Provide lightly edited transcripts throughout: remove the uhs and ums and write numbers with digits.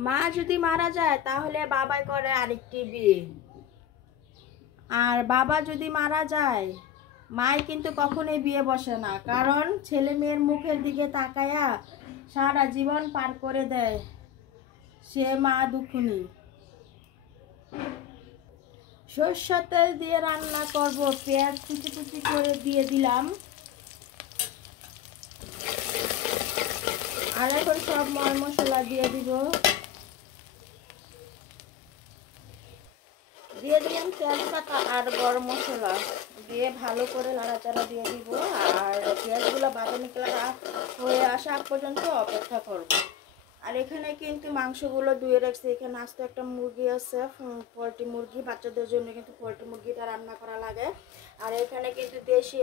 মা যদি মারা যায় তাহলে বাবাই করে আরেকটি বিয়ে। আর বাবা যদি মারা যায় মাই কিন্তু কখনোই বিয়ে বসে না, কারণ ছেলে মেয়ের মুখের দিকে তাকায়া সারা জীবন পার করে দেয়, সে মা দুঃখুনি। সরষের তেল দিয়ে রান্না করব, পেঁয়াজ কুচি কুচি করে দিয়ে দিলাম। আর এখন সব মশলা দিয়ে দিব। দিয়ে দিলাম তেজপাতা আর গরম মশলা দিয়ে ভালো করে নাড়াচাড়া দিয়ে দিব। আর পেঁয়াজগুলো বাদামি কালার হয়ে আসা পর্যন্ত অপেক্ষা করব। আর এখানে কিন্তু মাংসগুলো ধুয়ে রাখছি। এখানে আস্ত একটা মুরগি আছে, পোলট্রি মুরগি, বাচ্চাদের জন্য কিন্তু পোলট্রি মুরগিটা রান্না করা লাগে। আর এখানে কিন্তু দেশি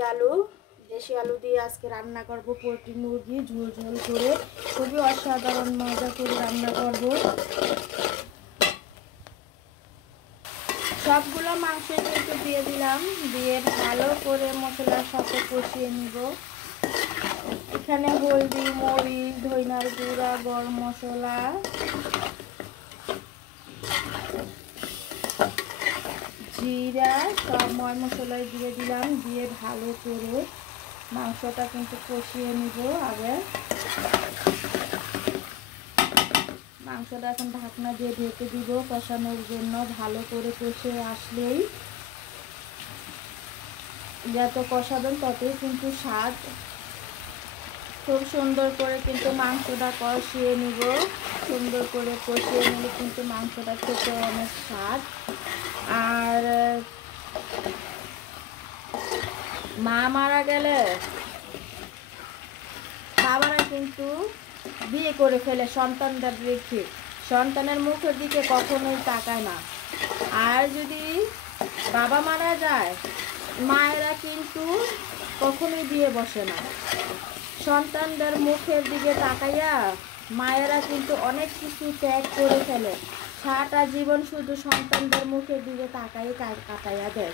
আলু দিয়ে আজকে রান্না করব পোলট্রি মুরগি, ঝোল ঝোল করে খুবই অসাধারণ মজা করে রান্না করব। সবগুলো মাংস কিন্তু দিয়ে দিলাম, দিয়ে ভালো করে মশলার সাথে কষিয়ে নিব। এখানে হলদি, মরিচ, ধনিয়ার গুঁড়া, গরম মশলা, জিরা সব মশলা দিয়ে দিলাম। দিয়ে ভালো করে মাংসটা কিন্তু কষিয়ে নিব। আগে মাংসটা এখন ঢাকনা দিয়ে ঢেকে দিব কষানোর জন্য। ভালো করে কষে আসলেই, যত কষাবেন ততই কিন্তু স্বাদ। খুব সুন্দর করে কিন্তু মাংসটা কষিয়ে নিব। সুন্দর করে কষিয়ে নিলে কিন্তু মাংসটা খেতে অনেক স্বাদ। আর মা মারা গেলে বাবারা কিন্তু বিয়ে করে ফেলে সন্তানদের রেখে, সন্তানের মুখের দিকে কখনোই তাকায় না। আর যদি বাবা মারা যায় মায়েরা কিন্তু কখনোই বিয়ে বসে না। সন্তানদের মুখের দিকে তাকাইয়া মায়েরা কিন্তু অনেক কিছু ত্যাগ করে ফেলে, সারাটা জীবন শুধু সন্তানদের মুখের দিকে তাকাই কাটাইয়া দেয়।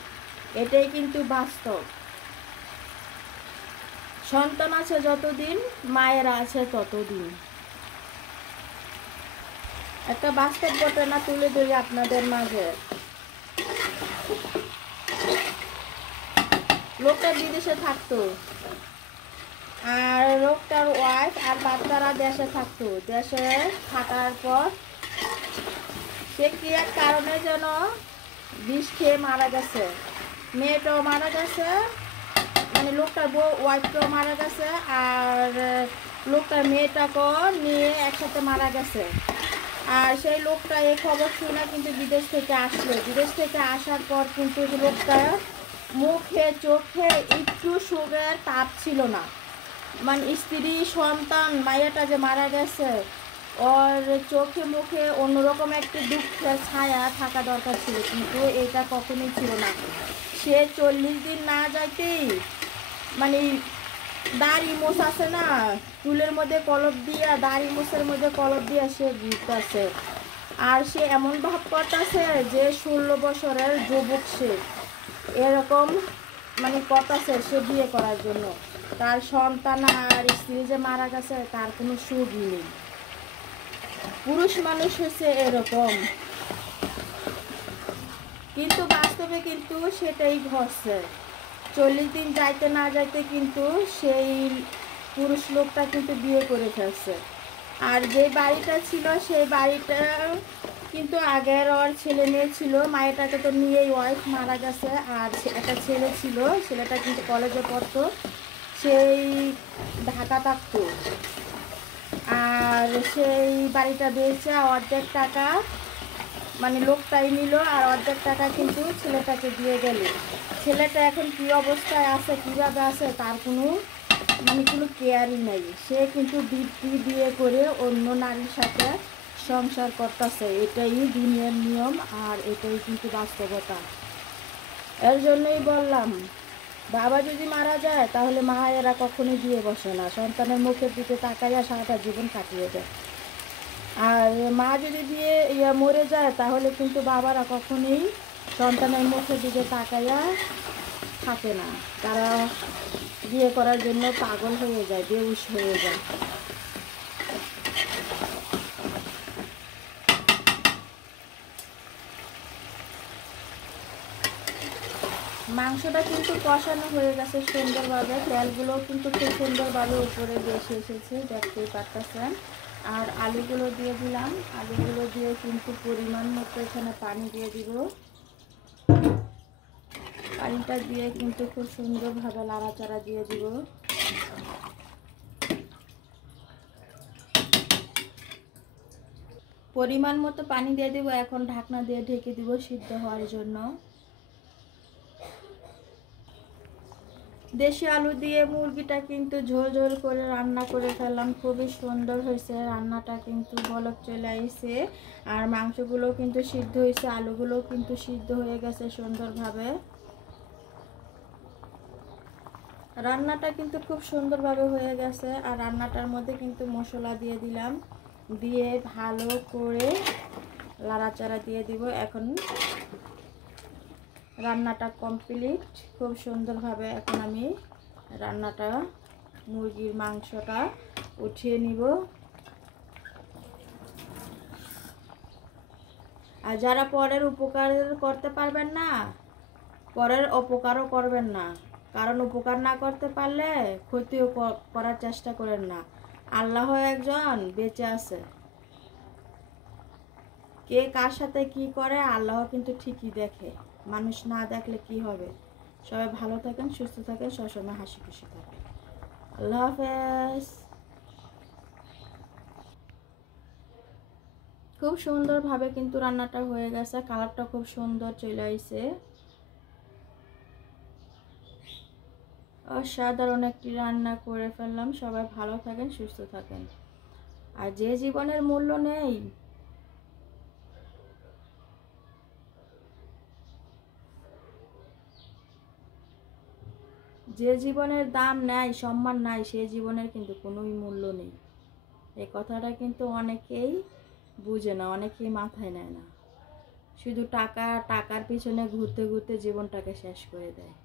এটাই কিন্তু বাস্তব। সন্তান আছে যতদিন, মায়েরা আছে ততদিন। একটা বাস্তব ঘটনা তুলে ধরি আপনাদের মাঝে। লোকটা বিদেশে থাকতো, আর লোকটার ওয়াইফ আর বাচ্চারা দেশে থাকতো। দেশে থাকার পর সে কি এক কারণে যেন বিষ খেয়ে মারা গেছে। মেয়েটাও মারা গেছে, মানে লোকটার বউ ওয়াইফটাও মারা গেছে, আর লোকটার মেয়েটাকেও নিয়ে একসাথে মারা গেছে। আর সেই লোকটা এই খবর শুনে কিন্তু বিদেশ থেকে আসলো। বিদেশ থেকে আসার পর কিন্তু লোকটা মুখে চোখে একটু সুখের তাপ ছিল না। মানে স্ত্রী সন্তান মাইয়াটা যে মারা গেছে, ওর চোখে মুখে অন্যরকম একটি দুঃখের ছায়া থাকা দরকার ছিল, কিন্তু এটা কখনোই ছিল না। সে 40 দিন না যাইতেই মানে দাড়ি মোছ আছে না, চুলের মধ্যে কলপ দিয়া, দাড়ি মোছের মধ্যে কলপ দিয়া সে ঘুরতেছে। আর সে এমন ভাব করতেছে যে 16 বছরের যুবক সে, এরকম মানে করতেছে সে বিয়ে করার জন্য। তার সন্তান আর স্ত্রী যে মারা গেছে তার কোনো সুখ নেই। পুরুষ মানুষ হচ্ছে এরকম, কিন্তু বাস্তবে কিন্তু সেটাই ঘটছে। 40 দিন যাইতে না যাইতে কিন্তু সেই পুরুষ লোকটা কিন্তু বিয়ে করে ফেলছে। আর যে বাড়িটা ছিল সেই বাড়িটা কিন্তু আগের ওর ছেলে মেয়ে ছিল। মায়েরটাকে তো নিয়েই ওয়াইফ মারা গেছে। আর একটা ছেলে ছিল, ছেলেটা কিন্তু কলেজে পড়তো, সেই ঢাকা থাকতো। আর সেই বাড়িটা বেচে অর্ধেক টাকা মানে লোকটাই নিল, আর অর্ধেক টাকা কিন্তু ছেলেটাকে দিয়ে গেল। ছেলেটা এখন কী অবস্থায় আছে, কীভাবে আছে তার কোনো কোনো কেয়ারই নেই। সে কিন্তু বিয়ে করে অন্য নারীর সাথে সংসার করতেছে। এটাই দুনিয়ার নিয়ম, আর এটাই কিন্তু বাস্তবতা। এর জন্যই বললাম, বাবা যদি মারা যায় তাহলে মায়েরা কখনোই বিয়ে বসে না, সন্তানের মুখের দিকে তাকাইয়া সারাটা জীবন কাটিয়ে দেয়। আর মা যদি মরে যায় তাহলে কিন্তু বাবারা কখনোই সন্তানের মুখের দিকে তাকাইয়া থাকে না, তারা বিয়ে করার জন্য পাগল হয়ে যায়, বেহুশ হয়ে যায়। মাংসটা কিন্তু কষানো হয়ে গেছে সুন্দরভাবে, তেলগুলো কিন্তু খুব সুন্দরভাবে উপরে বেশি এসেছে, দেখতেই পারতেছেন। আর আলুগুলো দিয়ে দিলাম, আলুগুলো দিয়ে কিন্তু পরিমাণ মতো এখানে পানি দিয়ে দিব। পানিটা দিয়ে কিন্তু খুব সুন্দরভাবে নাড়াচাড়া দিয়ে দিব। পরিমাণ মতো পানি দিয়ে দিব। এখন ঢাকনা দিয়ে ঢেকে দিব সিদ্ধ হওয়ার জন্য। দেশি আলু দিয়ে মুরগিটা কিন্তু ঝোল ঝোল করে রান্না করে ফেললাম, খুবই সুন্দর হয়েছে রান্নাটা, কিন্তু বলক চলে আসছে। আর মাংসগুলো কিন্তু সিদ্ধ হয়েছে, আলুগুলো কিন্তু সিদ্ধ হয়ে গেছে সুন্দরভাবে। রান্নাটা কিন্তু খুব সুন্দরভাবে হয়ে গেছে। আর রান্নাটার মধ্যে কিন্তু মশলা দিয়ে দিলাম, দিয়ে ভালো করে নাড়াচাড়া দিয়ে দিব। এখন রান্নাটা কমপ্লিট খুব সুন্দরভাবে। এখন আমি রান্নাটা মুরগির মাংসটা উঠিয়ে নিব। আর যারা পরের উপকার করতে পারবেন না, পরের অপকারও করবেন না, কারণ উপকার না করতে পারলে ক্ষতিও করার চেষ্টা করেন না। আল্লাহ একজন বেঁচে আছে, কে কার সাথে কি করে আল্লাহ কিন্তু ঠিকই দেখে, মানুষ না দেখলে কি হবে। সবাই ভালো থাকেন, সুস্থ থাকেন, সবসময় হাসি খুশি থাকেন। আল্লাহ হাফেজ। খুব সুন্দরভাবে কিন্তু রান্নাটা হয়ে গেছে, কালারটা খুব সুন্দর চলে আসছে। অসাধারণ একটি রান্না করে ফেললাম। সবাই ভালো থাকেন, সুস্থ থাকেন। আর যে জীবনের মূল্য নেই, যে জীবনের দাম নাই, সম্মান নাই, সেই জীবনের কিন্তু কোনোই মূল্য নেই। এই কথাটা কিন্তু অনেকেই বুঝে না, অনেকেই মাথায় নেয় না, শুধু টাকার পিছনে ঘুরতে ঘুরতে জীবনটাকে শেষ করে দেয়।